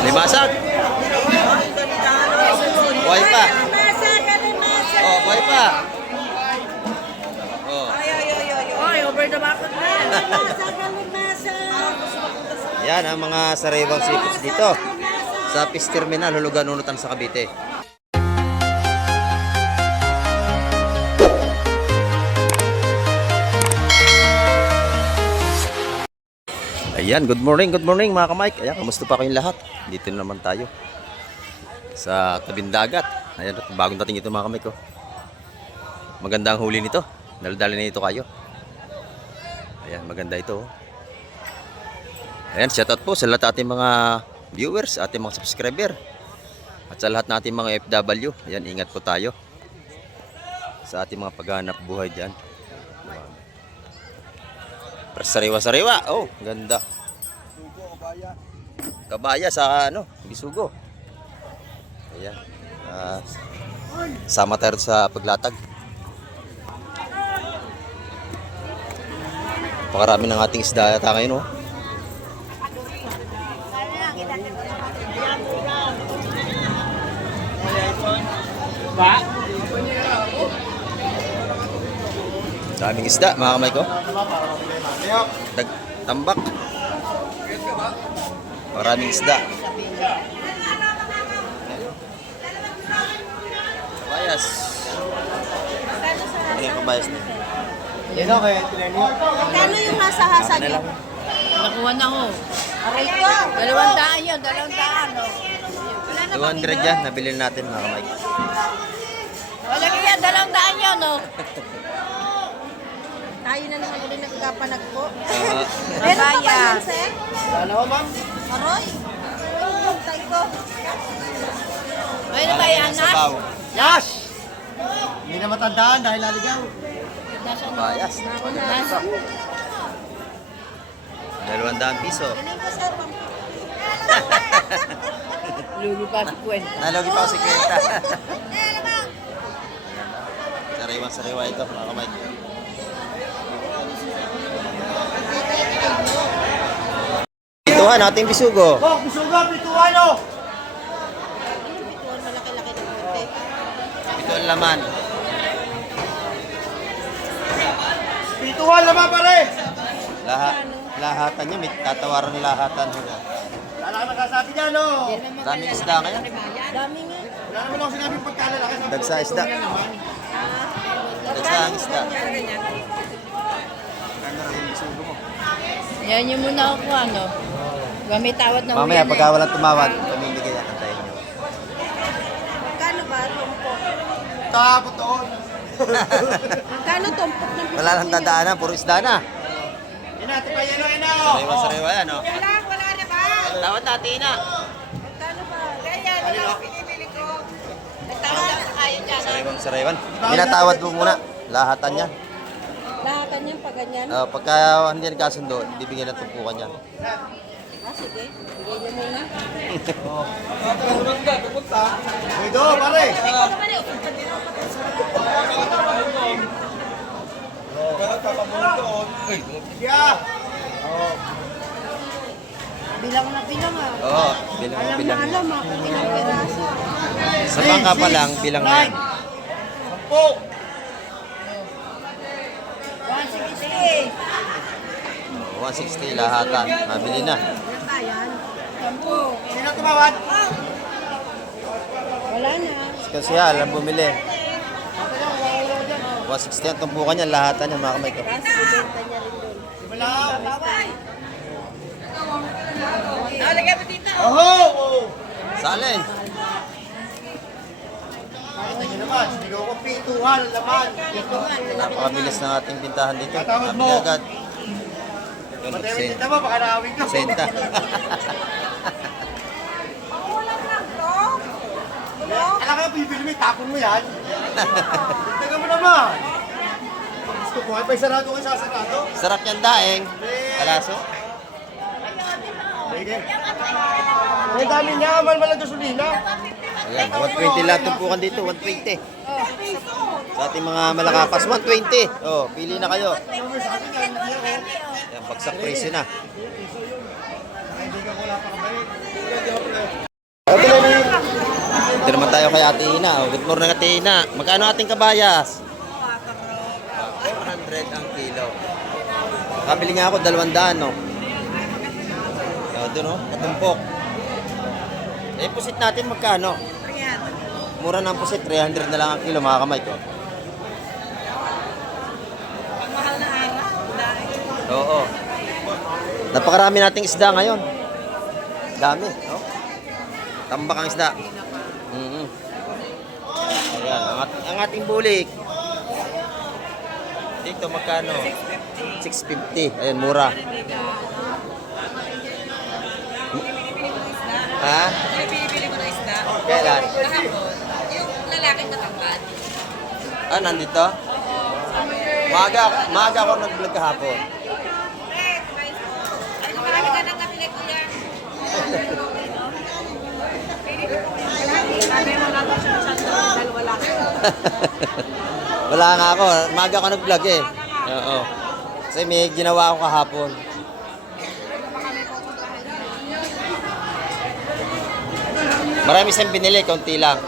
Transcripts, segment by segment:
Limasag. Buhay pa. Oh, buhay pa. Oh. Ay, over the bakot na. Yan ang mga sariwang seafoods dito sa Fish Terminal, Hulugan, Unutan sa Cavite. Ayan, good morning mga ka-Mike. Ayan, kamusta pa kayong lahat? Dito na naman tayo sa tabing dagat. Ayan, bagong dating ito mga ka-Mike. Oh. Maganda ang huli nito. Dala-dala na ito kayo. Ayan, maganda ito. Oh. Ayan, shoutout po sa lahat ating mga viewers, ating mga subscriber. At sa lahat nating mga FW. Ayan, ingat po tayo sa ating mga paghanap buhay dyan. Sariwa-sariwa. Oh, ganda. Kabaya sa ano, Bisugo. Ayan. Sama tayo sa paglatag. Pakarami ng ating isda yata ngayon, oh. Daming isda, mga kamay ko. Tambak. Maraming isda. Kabayas. Ano yung kabayas na? Yan o, kaya tinanyo. Magkano yung hasa-hasa niyo? Nakuha na ho. Aray ko. 200 yun, 200 o. 200 yan, nabili natin mga kamay. Wala kaya 200 yun o. Tayo na naman ulit nagkapanag po. Uh, Meron pa ba yan, sir? Wala ko, ma'am. Aroy. Tay ko. May na ba yan na? Sabaw. Yash! Hindi na matandaan dahil naligaw. Kabayas. 200 piso. Galing ko, sir. Lugi pa si Kwenta. Nalogi pa ako si Kwenta. Sariwa-sariwa ito mga kamay. Ituhan ating Bisugo. Oh, Bisugo, pituan o! Malaki-laki ng konti. Ito ang laman. Pituan naman pare! Lahatan niya, may tatawaran ng lahatan. Wala ka nagkasabi dyan o! Daming isda ngayon. Dami nga. Wala naman ako sinabing pagkalalaki. Dagsa isda. Dagsa ang isda. Yan yung muna ako ano. May tawad na Mamaya, pagka walang tumawad, pamimigay yan. Antayin nyo. Magkano ba tumpok? Tapos doon. Magkano tumpok ng Wala lang dadaanan, puro isda na. Ina, ito pa yan o, ina o! Sariwa-sariwa yan, oh. Wala na ba? Tawad natin na. Magkano ba? Kaya na pinibili ko. Nagtawad na sa kayo dyan. Sariwan-sariwan. Minatawad mo muna. Lahatan yan. Lahatan yan pa ganyan? Pagka hindi yan kasundo, bibigyan ng tumpukan yan. Ah, sige. Bigay niyo muna. Ito, pare! Yeah! Bilang na bilang ah. Oo, bilang mo bilang. Alam ah, kung ilang peraso. Sa bangka pa lang, bilang na yan. 160 lahatan. Mabili na. Sino tumawad? Wala na. Kasi alam bumili. 160 ang tumpukan niya, lahatan yan mga kamay ko. Kasi ibenta niya rin doon. Wala! Lagay mo dito. Oho! Salin! Ito nyo naman, sinigaw ko pituhan, laman. Napakabilis ng ating pintahan dito. Tatawad mo. Mabili agad. Yun, Matay mo sen- dito mo, baka naawin ko. senta. Alam ka, bibili mo, tapon mo yan. Taga mo naman. Gusto ko, ay pa sarado ko sasarado. Sarap yan daeng. Kalaso. Sige. May dami niya, malmalang gasolina. Ayan, 120 lahat tumpukan dito, 120. Sa ating mga malakapas, 120. Oh, pili na kayo. Ayan, bagsak presyo na. Hindi ka wala pa kabalik. Dito naman tayo kay Ate Ina. Oh, good morning Ate Ina. Magkano ating kabayas? 400 ang kilo. Kabili nga ako 200 no. Doon no, katumpok. Eh, pusit natin magkano? Mura ng pusit, 300 na lang ang kilo, mga kamay ko. Mahal na araw. Oo. Napakarami nating isda ngayon. Dami, no? Tambak ang isda. Ayan, ang ating bulik. Dito magkano? 650. Ayan, mura. Ha? Pinipili mo na isda. Kailan? Kahapon. Yung lalaki matangkad. Ah, nandito? Maaga ako nag-vlog kahapon. Ano marami ka nang nabili ko yan? Sabi mo lang siya sa dalawa lang. Wala nga ako. Maaga ako nag-vlog eh. Oo. Kasi may ginawa ako kahapon. Marami siyang binili, konti lang.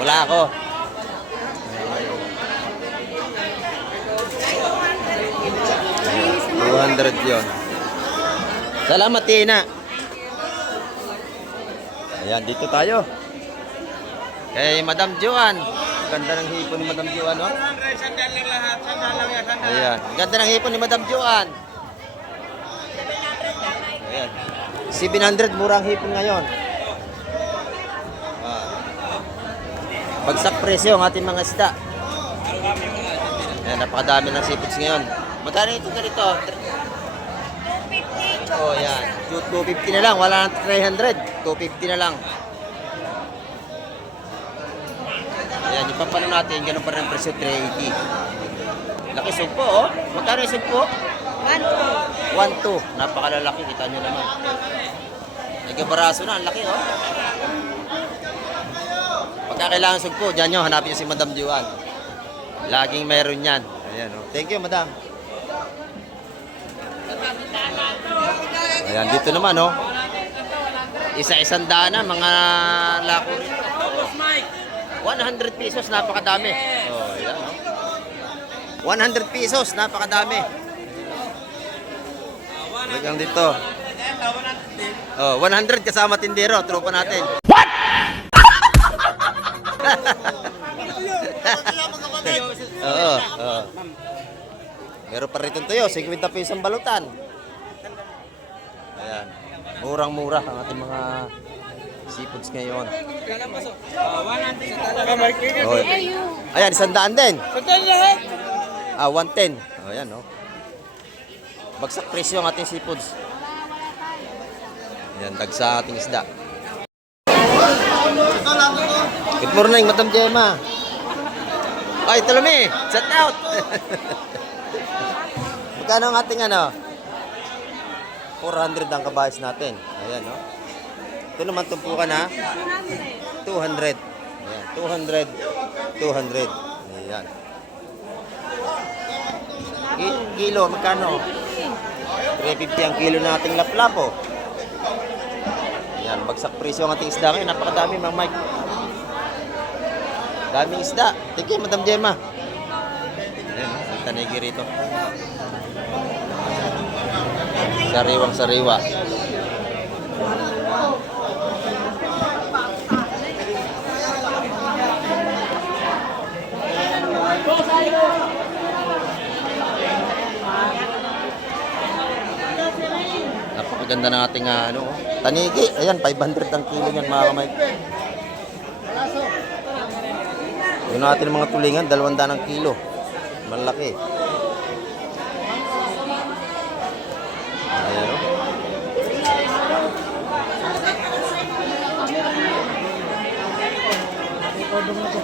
Wala ako. 200 yun. Salamat, Tina. Ayan, dito tayo. Kay Madam Joan. Ganda ng hipon ni Madam Joan, no? Sandal lang lahat. Sandal lang yan. Sandal. Ayan. Ganda ng hipon ni Madam Joan. Ayan. 700, murang hipon ngayon. Ah. Bagsak presyo ang ating mga isda. Ayan, napakadami ng seafoods ngayon. Magkano ito ganito? 250. Oh, yan. 250 na lang. Wala nang 300. 250 na lang. Ayan, yung pampano natin, ganun pa rin ang presyo, 380. Laki sugpo, oh. Magkano yung sugpo? 1.2. Napakalalaki, kita nyo naman. Nagkabaraso na, ang laki, oh. Pagka kailangan sugpo, dyan nyo, hanapin nyo si Madam Juan. Laging mayroon yan. Ayan, oh. Thank you, Madam. Ayan, dito naman, oh. Isa-isang daan na, mga lako rito. 100 pesos, napakadami. Oh, ayan, oh. 100 pesos, napakadami. Hanggang dito. Oh, 100 kasama tindero, tropa natin. What? Oo, oo. Meron pa rito tuyo, 50 pesos ang balutan. Ayan. Murang-mura ang ating mga seafoods ngayon. Oh, ayan, 100 din. Ah, 110. Oh, ayan, oh. Bagsak presyo ang ating seafoods. Ayan, dagsa ating isda. Good morning, Madam Gemma. Ay, Talome, shout out. Magkano ang ating ano? 400 ang kabayas natin. Ayan, no? Ito naman tumpukan ha. 200. Ayan, 200. 200. Ayan. Kilo, magkano? 350 ang kilo na ating laplapo. Ayan, bagsak presyo ang ating isda ngayon. Napakadami, Mang Mike. Daming isda. Thank you, Madam Gemma. Ayan, ang tanigi rito. Sariwang sariwa. Napakaganda ng ating ano, tanigi. Ayan, 500 ang kilo yan, mga kamay. Yun natin ang mga tulingan, 200 ang kilo. Malaki. Ayan, o.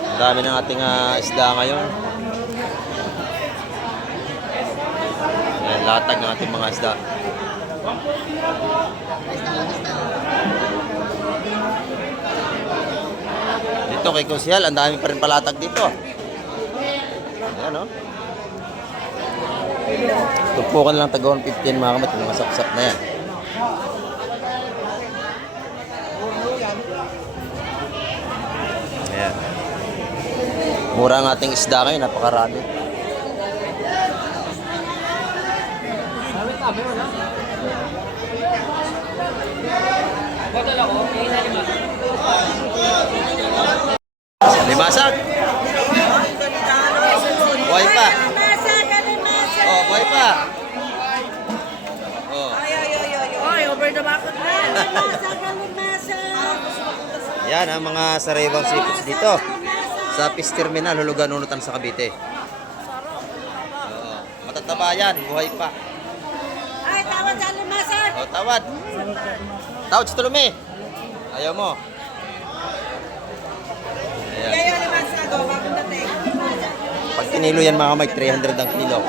Ang dami ng ating isda ngayon. Ayan, latag ng ating mga isda. Dito kay Kusyal, ang dami pa rin palatag dito. Ayan, o. Tupukan lang taga 115 mga kamat, mga sapsap na yan. Ayan. Mura ang ating isda ngayon, napakarami. Limasag. Buhay pa. Oh, buhay pa. Oh. Ay, over the market na. Yan ang mga sariwang seafoods dito. Sa Fish Terminal, Hulugan, Unutan sa Cavite. Oo. Matataba yan, buhay pa. Ay, tawad sa limasan. O, tawad. Tawad sa tulumi. Ayaw mo. Ayan. Kaya limasan ko, bagong dating. Pag kinilo yan mga kamay, 300 ang kilo.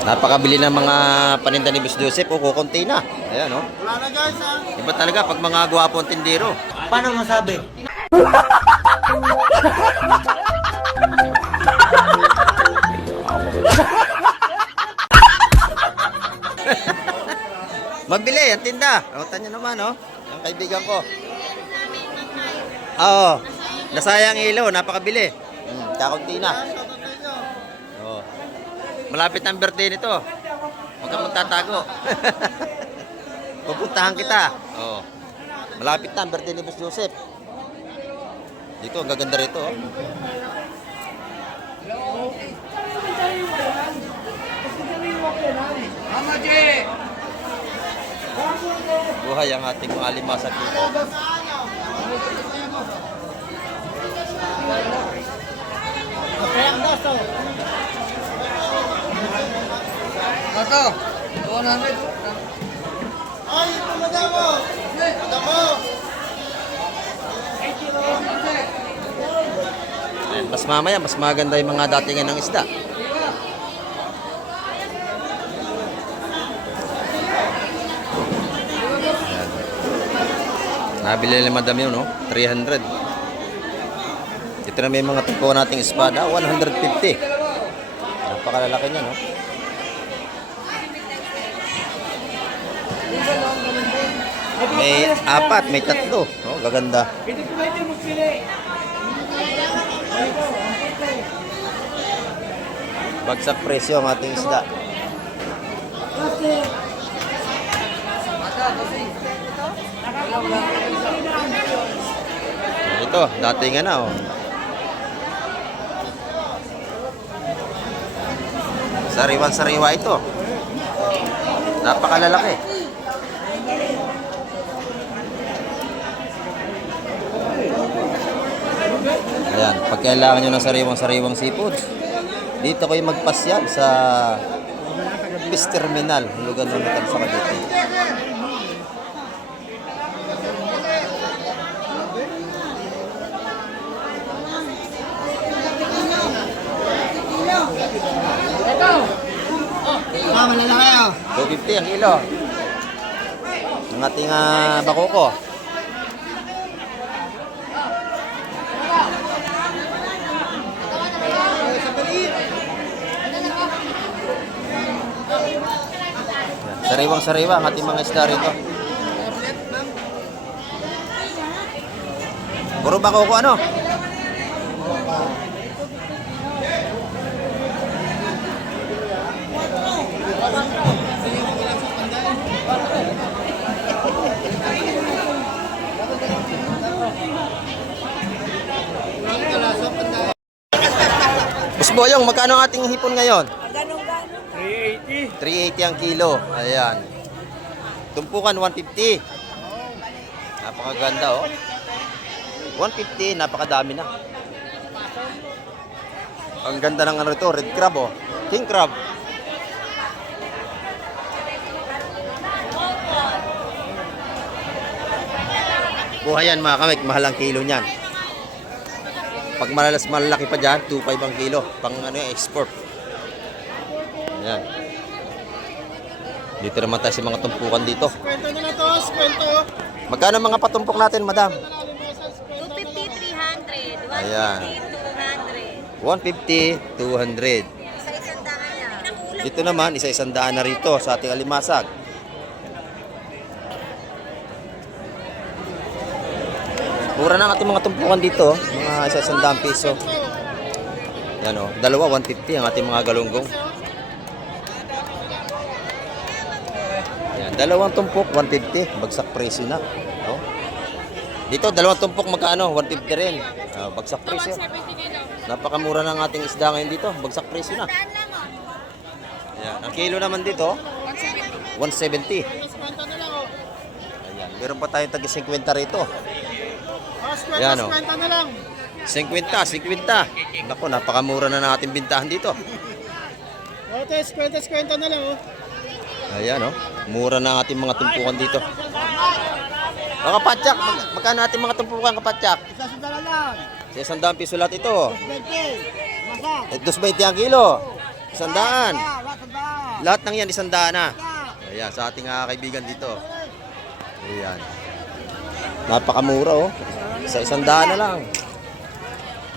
Napakabili ng mga paninda ni Boss Joseph o kukunti na. Ayan, oh. Wala na guys ha. Iba talaga pag mga gwapo ang tindero. Paano masabi? Magbili, ang tinda. Rahotan nyo naman, oh. Ang kaibigan ko. Oo. Nasayang ilaw, napakabili. Kakunti na. Oo. Malapit ang birthday nito. Huwag kang magtatago. Pupuntahan kita. Oo. Malapit na ang birthday ni Boss Joseph. Dito, ang gaganda rito, oh. Buhay ang ating mga limasag dito. Ito. 200. Ay, ito madamo. Madamo. Ayan, mas mamaya, mas maganda yung mga datingan ng isda. Ayan. Nabili nila madam yun, no? 300. Ito na may mga tagpo nating espada, 150. Napakalalaki niya, no? May apat, may tatlo. No? Gaganda. Bagsak presyo ang ating isda. Ito, dating na, oh. Sariwan-sariwa ito. Napakalalaki. Ayan, pag kailangan nyo ng sariwang-sariwang seafood, dito kayo magpasyal sa Fish Terminal, Hulugan, Unutan sa Cavite. Malala kayo. 250 ang kilo. Ang ating bakoko. Sariwang-sariwa ang ating mga isda rito. Puro bakoko ano? Boss Boyong, magkano ang ating hipon ngayon? Ganong-ganon. 380 ang kilo. Ayan. Tumpukan 150. Napakaganda, oh. 150, napakadami na. Ang ganda ng ano ito, red crab, oh. King crab. Buhay yan mga kamik, mahal ang kilo niyan. Pag malalaki pa dyan, 2.5 ang kilo. Pang ano, export. Ayan. Dito naman tayo sa mga tumpukan dito. Kwento nyo na to, kwento. Magkano mga patumpok natin, madam? 250, 300. Ayan. 150, 200. 150, 200. Isa-isang daan niya. Dito naman, isa-isang daan na rito sa ating alimasag. Mura na ang ating mga tumpukan dito, mga isa-isang daang piso. Yan o, dalawa, 150 ang ating mga galunggong. Yan, dalawang tumpok, 150. Bagsak presyo na. O. Dito, dalawang tumpok magkano? 150 rin. Bagsak presyo. Napakamura ng ating isda ngayon dito. Bagsak presyo na. Ayan. Ang kilo naman dito, 170. Ayan. Meron pa tayong tagi 50 rito. Ayan o. 50. Naku, napakamura na ng ating bintahan dito. Ote, 50 na lang, oh. Ayan o. Mura na ang ating mga tumpukan dito. Mga kapatsak, magkano ating mga tumpukan kapatsak? Isa sa dala lang. Sa 100 piso lahat ito. 20. Masak. 220 ang kilo. 100. Wala. Lahat ng yan 100 na. Ayan, sa ating kaibigan dito. Ayan. Napakamura oh. Sa 100 na lang.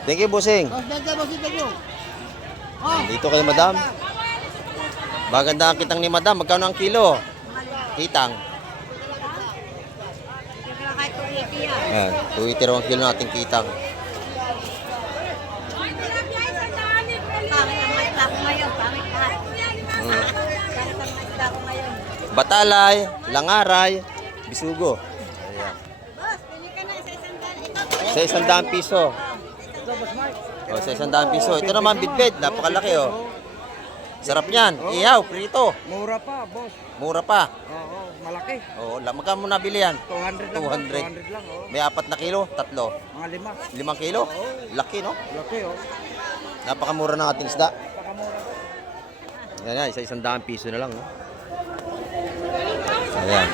Thank you, bossing. Dito kay madam. Maganda ang kitang ni madam. Magkano ang kilo? Kitang. Kahit 280 yan. Ayan, 280 raw ang kilo nating kitang. Pangit ang maisda ko ngayon. Pangit ka. Pangit ang maisda ko ngayon. Batalay, langaray, bisugo. Ayan. Boss, pili ka na isa-isang daan. Ito, Sa 100 piso. O, sa 100 piso. Ito naman, bitbit. Napakalaki, oh. Sarap niyan. Ihaw, prito. Mura pa, boss. Mura pa. Oo, malaki. Oo, magkano mo nabili yan? 200 lang. 200. 200 lang, oh. May 4 na kilo, 3. Mga 5. 5 kilo? Laki, no? Laki, oh. Napakamura ng ating isda. Pakamura. Yan yan, isa 100 piso na lang, no? Ayan.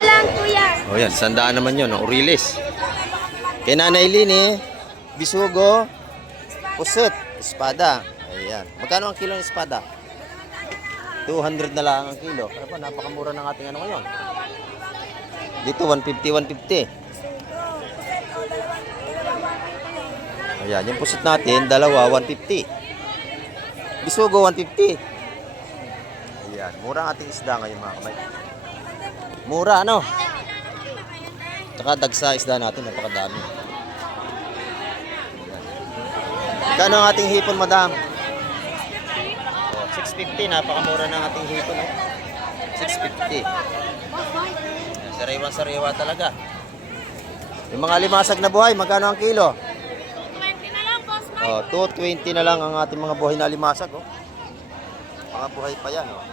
lang, kuya. O yan, 100 naman yun, no? Urilis. Kay Nanay Lini, bisugo, puset, espada. Ayan. Magkano ang kilo ng espada? 200 na lang ang kilo. Ano pa, napakamura ng ating ano ngayon. Dito, 150. Ayan, yung puset natin, dalawa, 150. Bisugo, 150. Ayan, mura ang ating isda ngayon mga kamay. Mura, ano? Tsaka dagsa isda natin, napakadami. Ayan. Kano ang ating hipon, madam? Oh, 650, napakamura ng ating hipon. Oh. 650. Ayan, sariwan-sariwa talaga. Yung mga limasag na buhay, magkano ang kilo? 220 na lang, boss. Oh, 220 na lang ang ating mga buhay na limasag. Oh. Mga buhay pa yan. Oh.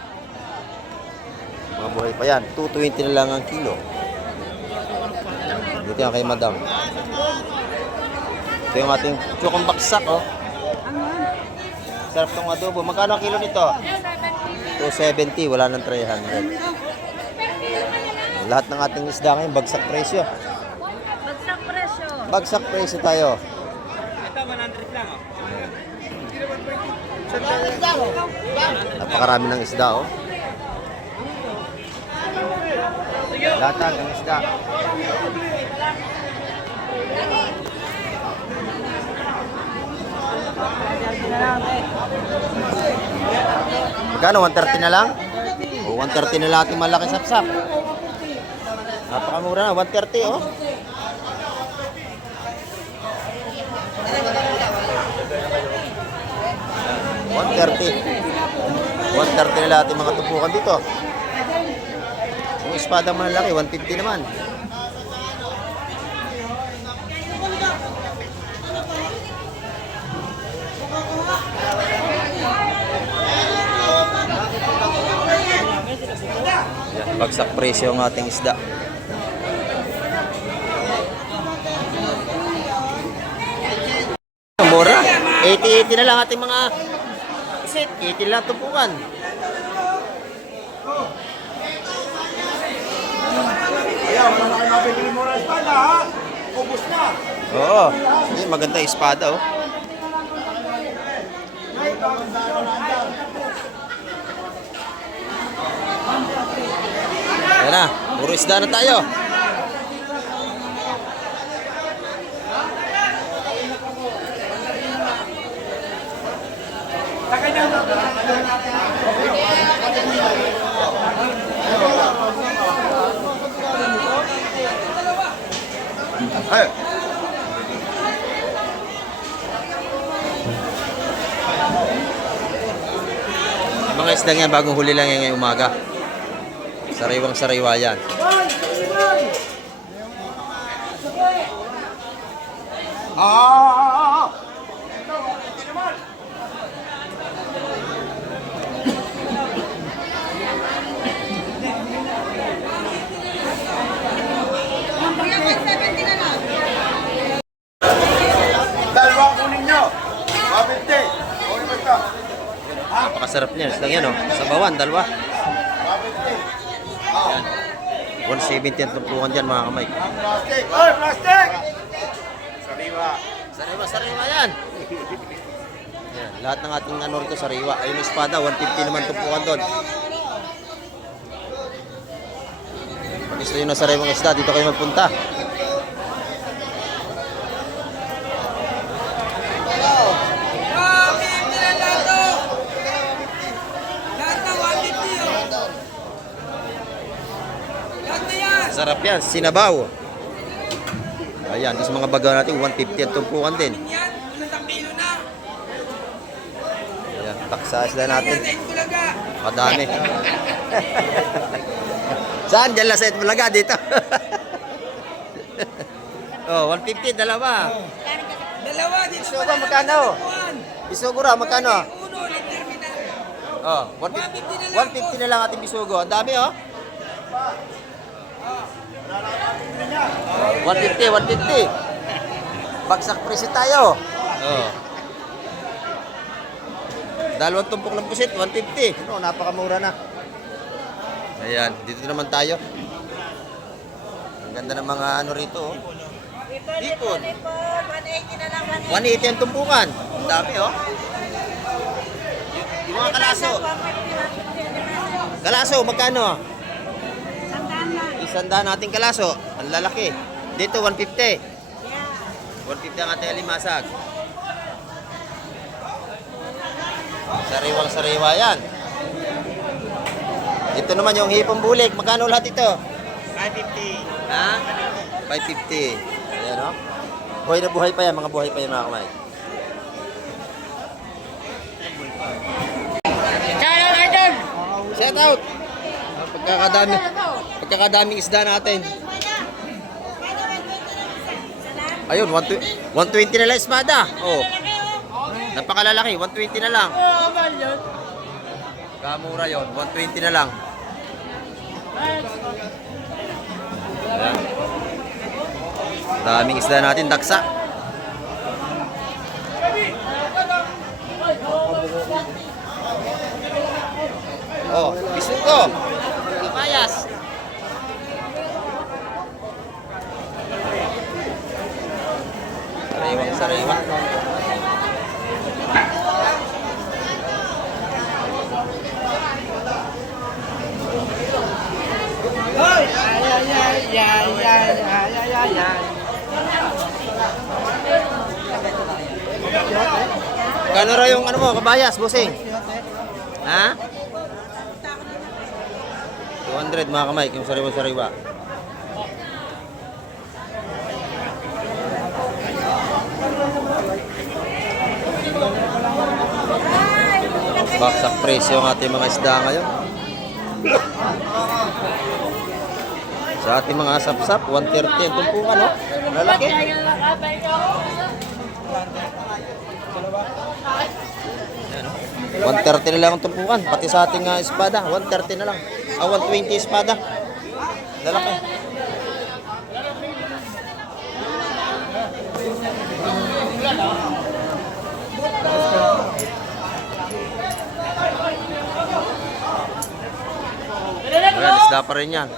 Mga buhay pa yan. 220 na lang ang kilo. Dito yan kay madam. Ito yung ating chukong baksak. Oh. Sarap tong adobo. Magkano ang kilo nito? 270. Wala ng 300. Lahat ng ating isda ngayon, bagsak presyo. Bagsak presyo. Bagsak presyo tayo. Napakarami ng isda, oh. Latag ang isda. Magkano? 130 na lang? O, 130 na lang ating malaki sapsap. Napakamura na, 130, oh. $130 na lahat yung mga tupukan dito. Yung espada malaki, 150 naman. Yan, bagsak presyo ang ating isda. Mura. 80 na lang ating mga isit. 80 lang tupukan. Ayaw, wala kayo mabibili mo ng espada, ha? Ubus na. Oo. Yung maganda yung espada, oh. Yan na. Puro isda na tayo. Ay, Mga isda yan, bagong huli lang yan ngayong umaga. Sariwang sariwa yan. ah! Dalawang kunin nyo. 150. Kunin mo ito. Napakasarap niyan. Isda yan, oh. Sabawan, dalawa. 170 ang tumpukan dyan, mga kamay. Plastic. Oy, plastic! Sariwa. Sariwa yan. Yan. Lahat ng ating ano rito, sariwa. Ayun, espada, 150 naman tumpukan doon. Pag gusto nyo na sariwang isda, dito kayo magpunta. Sarap yan, sinabaw. Ayan, sa mga baga natin, 150 ang tumpukan din. Ayan, taksa isda natin. Kadami. Saan? Diyan lang sa Itbulaga, dito. Oh, 150, dalawa. Dalawa dito. Isugo, magkano? Bisugura, magkano? Oh, 150 na lang ating bisugo. Ang dami, oh. 150. Bagsak presyo tayo. Oh. Dalawang tumpok ng pusit, 150. No, napakamura na. Ayan, dito naman tayo. Ang ganda ng mga ano rito, oh. Hipon. 180 na lang. 180 ang tumpukan. Ang dami, oh. Yung mga kalaso. Kalaso, magkano? Isandaan nating kalaso. Ang lalaki. Dito, 150. 150 ang ating alimasag. Sariwang sariwa yan. Ito naman yung hipong bulik. Magkano lahat ito? 550. Ha? 550. Ayan, oh. Buhay na buhay pa yan. Mga buhay pa yan, mga kamay. Shout out! Pagkakadaming isda natin. Ayun, 120 na lang espada. Oh. Napakalalaki, 120 na lang. Kamura yon, 120 na lang. Ayan. Daming isda natin, daksa. Oh, bisugo. Imayas. Sariwang. Kano raw yung ano mo, kabayas, bossing? Ha? 200 mga kamay, yung sariwa-sariwa. Baksak presyo ang ating mga isda ngayon. Sa ating mga sapsap, 130 ang tumpukan, no? Lalaki. 130 na lang ang tumpukan, pati sa ating espada, 130 na lang. 120 espada. Lalaki. Ayan, isda pa rin yan.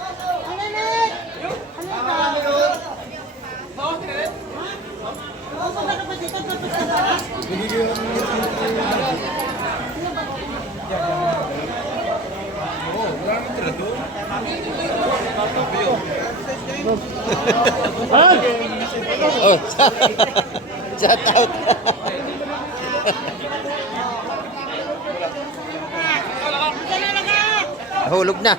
Oh, shout out. Hulog na.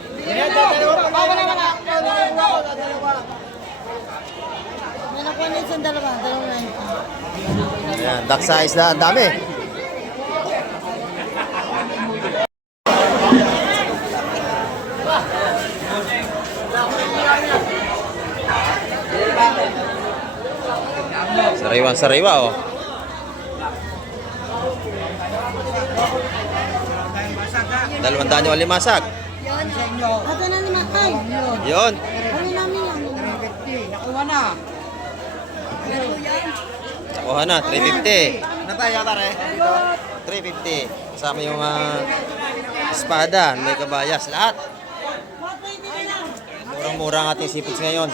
Kuha na isang dalawa. Dalawang 90. Ayan, duck size na. Ang dami. Sariwa, oh. $200 yung alimasag. Ito na naman tayo. Yun. Ano namin yan? Nakuha na. Nakuha na, 350. Ano tayo, pare? 350. Kasama yung espada, may kabayas, lahat. Murang-mura ang ating seafoods ngayon.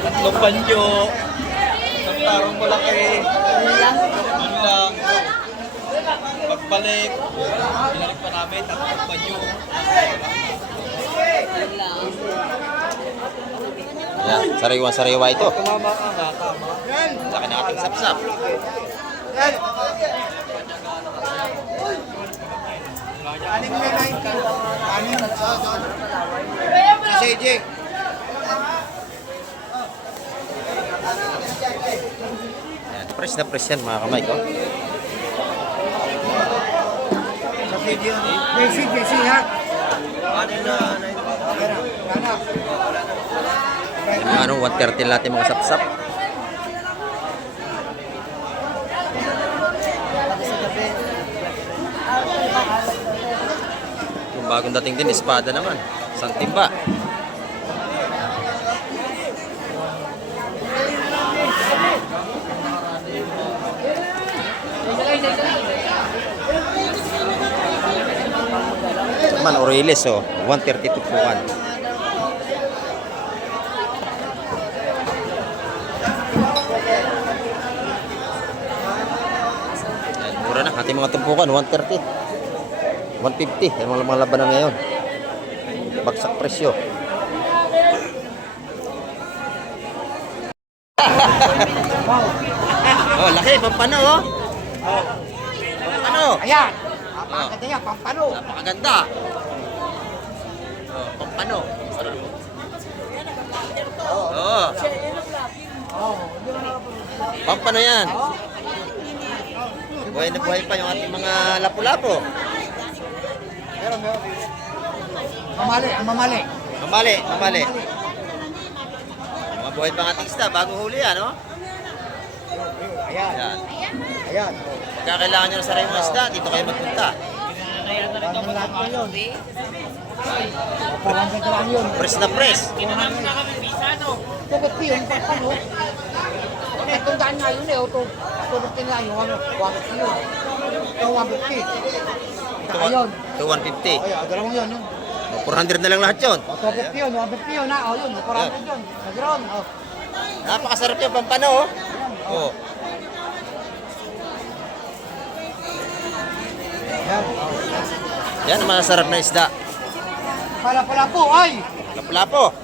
Tatlong banyo. Isang tarong malaki. Yun lang. Pagbalik. Binalik pa namin. Tatlong banyo. Ayan, sariwa-sariwa ito. Tumama ka nga. Tama. Laki ng ating sapsap. Anim na lang. Anim. Sa CJ. Ayan, fresh na fresh yan mga kamay ko. Sa CJ. JC ha. Anim na. Yung 130 natin mga sapsap. Yung bagong dating din, espada naman. Isang timba. Ito naman, Aurelis, oh. 132 puan. Mura na, ating mga tumpukan, 130. 150, ay mga labanan ngayon. Bagsak presyo. Oh, laki, pampano, oh. Pampano. Ayan. Napakaganda yan. Pampano. Napakaganda. Oh, pampano. Oh. Pampano yan. Buhay na buhay pa yung ating mga lapu-lapo. Meron. Mamali. Mamali. Mga buhay pang ating isda, bagong huli yan, no? Ayan. Ayan. Pagka kailangan nyo ng sariwang isda, dito kayo magpunta. Ang lahat ko yun. Parang ganda lang yun. Press na press. Tubot ko yun. Pampano. Tundaan nga yun eh. Tubot ko nga yun. 150 yun. Ito 150. Saka yun. Ito 150. Ay, dalawang yun. 400 na lang lahat yun. 250 yun. 150 yun. Oh, yun. 400 yun. Nagroon. Oh. Napakasarap yung pampano, oh. Oh. Yan. Yan ang masarap na isda. Pala po. Ay! Lapu-lapo.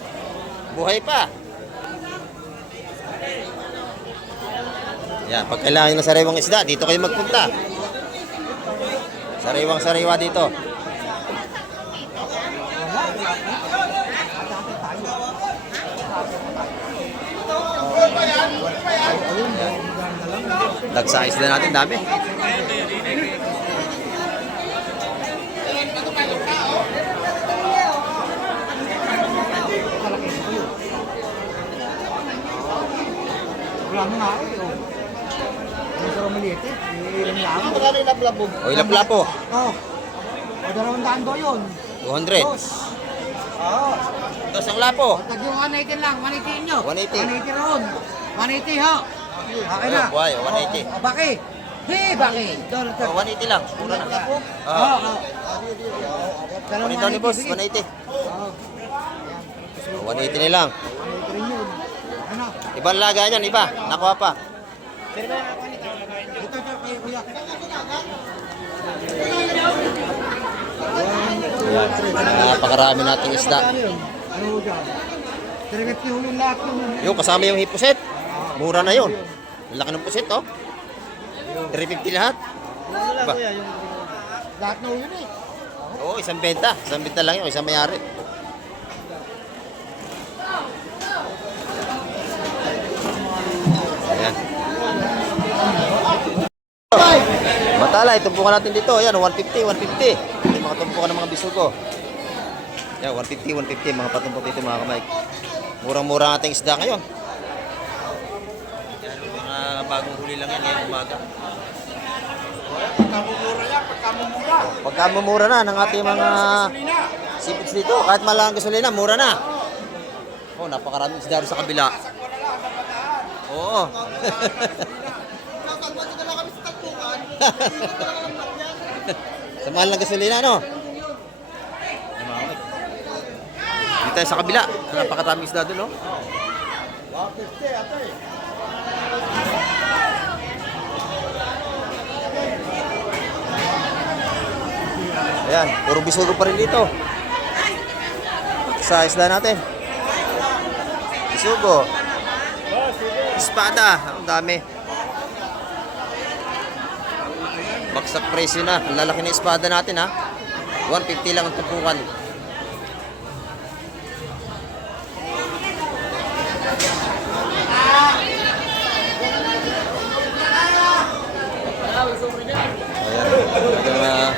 Buhay pa. Yan, pag kailangan nyo ng sariwang isda, dito kayo magpunta. Sariwang-sariwa dito. Nag-size na natin, dami. Wala mo nga eh. Oh. Ang sarang maliit eh. Ilang lang. Magkano yung lapu-lapo? O, yung lapu-lapo. Oh. O, 200 daw yun. 200. Dos. Oo. Tapos ang lapo. Tag yung 180 lang. 180 nyo. 180. 180 roon. 180 ho. Okay na. Ayun, buhay, 180. O, baki. Hey, baki. Doon. O, 180 lang. Mura na. Oo. Oo. Dalawang Kunin daw ni boss, 180. 180. Oo. 180 na lang. 180 rin yun. Ano? Ibang laga niyan, iba. Nakuha pa. Ito, kuya. Napakarami nating isda. Ano ho dyan? 350 ho yung lahat yun. Yung kasama yung hipuset. Mura na yun. Ang laki ng puset, oh. 350 lahat. Ba? Lahat na ho yun eh. Oo, isang benta. Isang benta lang yun, isang mayari. Ayan. Matalay, tumpukan natin dito. Ayan, 150, 150. Yung mga tumpukan ng mga bisugo. Ayan, 150, 150. Mga patumpok dito mga kamay. Murang-mura ang ating isda ngayon. Ayan, mga bagong huli lang yan ngayong umaga. Pagka mumura na ng ating mga seafoods dito, kahit malang gasolina, mura na. Oh, napakaraming isda rin sa kabila. Oo. Sa mahal ng gasolina, no? Dito tayo sa kabila. Napakaraming isda doon, no? Ayan, puro bisugo pa rin dito. Sa isda natin. Bisugo. Espada. Ang dami. Baksak presyo na. Ang lalaki na espada natin, ha. 150 lang ang tumpukan. Ayan.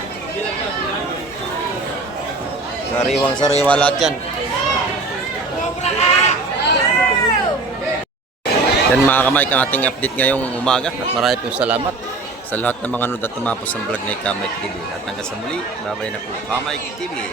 Sariwang-sariwa lahat yan. Yan mga kamay, ang ating update ngayong umaga. At marami pong salamat sa lahat ng mga nanood at tumapos ng vlog ni Kamay TV. At hanggang sa muli, babay na po Kamay TV.